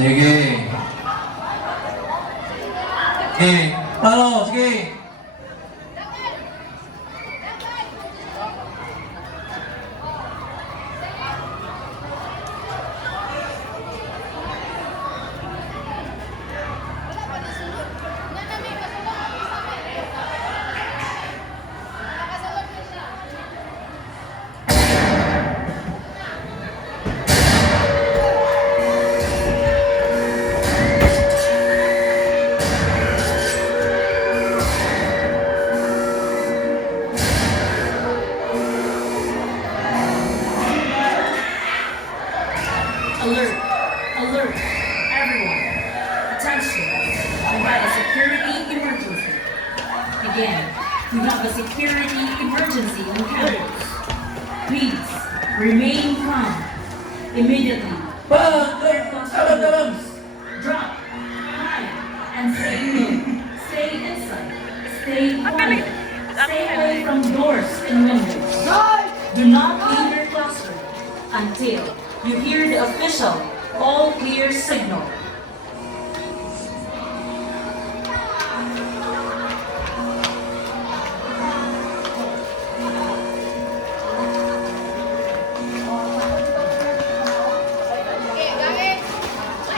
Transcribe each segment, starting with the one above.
Sige. Sige. Paano? Sige. Alert! Alert! Everyone! Attention! We have a security emergency. Again, we have a security emergency on campus. Please, remain calm. Immediately, drop, hide, and stay near. Stay inside. Stay quiet. Stay away from doors and windows. Do not leave your classroom until you hear the official all clear signal.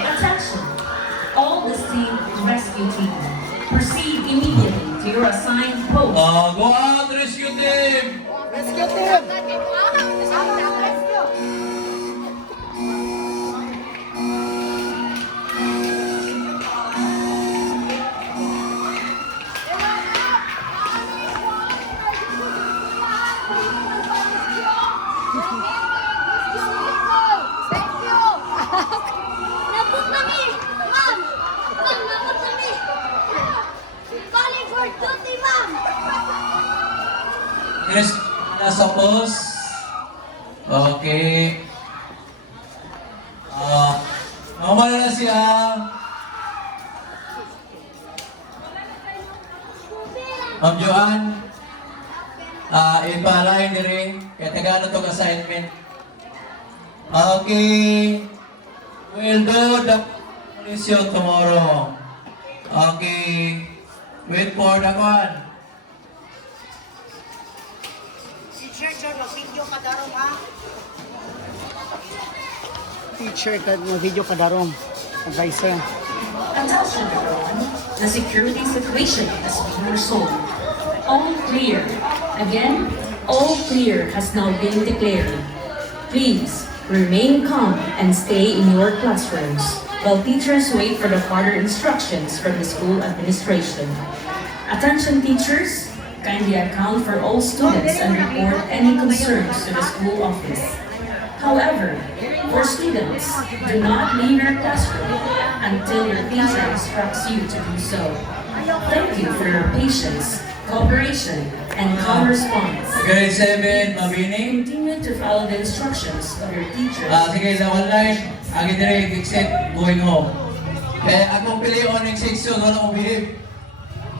Attention! All distinct rescue team, proceed immediately to your assigned post. Go out, rescue team! Rescue team! Thank you! Nabot kami! Ma'am! Ma'am, nabot kami! Calling for duty, ma'am! Chris, nasa post. Okay. Mamala na siya. Ma'am Joanne, ipalain ni rin. Kaya tagano itong assignment. Okay. We'll do the mission tomorrow. Okay. Wait for the one. Teacher, video ka darom. Advisor. Attention everyone, the security situation has been resolved. All clear. Again, all clear has now been declared. Please remain calm and stay in your classrooms while teachers wait for the further instructions from the school administration. Attention teachers, kindly account for all students and report any concerns to the school office. However, for students, do not leave your classroom until your teacher instructs you to do so. Thank you for your patience, cooperation, and calm response. Grade 7, Mabini. Continue to follow the instructions of your teacher. Sige, sa online, agi direct except going home. Kaya akong pili on next section, wala kong believe.